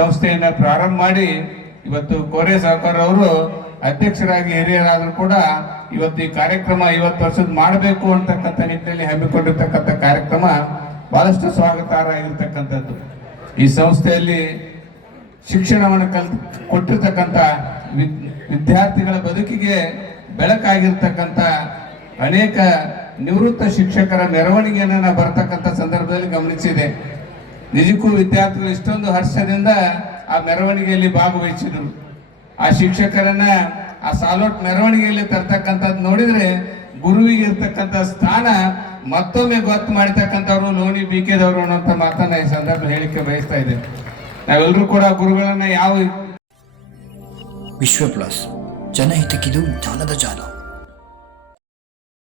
ಸಂಸ್ಥೆಯನ್ನ ಪ್ರಾರಂಭ ಮಾಡಿ ಇವತ್ತು ಕೋರೆ ಸಾವ್ಕಾರ ಅವರು ಅಧ್ಯಕ್ಷರಾಗಿ ಹಿರಿಯರಾದರೂ ಕೂಡ ಇವತ್ತು ಈ ಕಾರ್ಯಕ್ರಮ 50 ವರ್ಷದ ಮಾಡಬೇಕು ಅಂತಕ್ಕಂಥ ನಿಟ್ಟಿನಲ್ಲಿ ಹಮ್ಮಿಕೊಂಡಿರ್ತಕ್ಕಂಥ ಕಾರ್ಯಕ್ರಮ ಬಹಳಷ್ಟು ಸ್ವಾಗತಾರ್ಹ ಆಗಿರ್ತಕ್ಕಂಥದ್ದು. ಈ ಸಂಸ್ಥೆಯಲ್ಲಿ ಶಿಕ್ಷಣವನ್ನು ಕೊಟ್ಟಿರ್ತಕ್ಕಂಥ ವಿದ್ಯಾರ್ಥಿಗಳ ಬದುಕಿಗೆ ಬೆಳಕಾಗಿರ್ತಕ್ಕಂಥ ಅನೇಕ ನಿವೃತ್ತ ಶಿಕ್ಷಕರ ಮೆರವಣಿಗೆಯನ್ನು ಬರ್ತಕ್ಕಂಥ ಸಂದರ್ಭದಲ್ಲಿ ಗಮನಿಸಿದೆ. ನಿಜಕ್ಕೂ ವಿದ್ಯಾರ್ಥಿಗಳು ಇಷ್ಟೊಂದು ಹರ್ಷದಿಂದ ಆ ಮೆರವಣಿಗೆಯಲ್ಲಿ ಭಾಗವಹಿಸಿದರು. ಆ ಶಿಕ್ಷಕರನ್ನ ಆ ಸಾಲೋಟ್ ಮೆರವಣಿಗೆಯಲ್ಲಿ ತರ್ತಕ್ಕಂಥದ್ದು ನೋಡಿದ್ರೆ ಗುರುವಿಗೆ ಇರ್ತಕ್ಕಂಥ ಸ್ಥಾನ ಮತ್ತೊಮ್ಮೆ ಗೊತ್ತು ಮಾಡಿರ್ತಕ್ಕಂಥವ್ರು ಲೋಣಿ ಬಿಕೆದವರು ಅನ್ನೋಂಥ ಮಾತನ್ನ ಈ ಸಂದರ್ಭ ಹೇಳಿಕೆ ಬಯಸ್ತಾ ಇದ್ದೇನೆ. ನಾವೆಲ್ಲರೂ ಕೂಡ ಗುರುಗಳನ್ನ ಯಾವ ವಿಶ್ವ ಪ್ಲಸ್ ಜನಹಿತಕ್ಕಿದು ಜ್ಞಾನದ ಜಾಲ.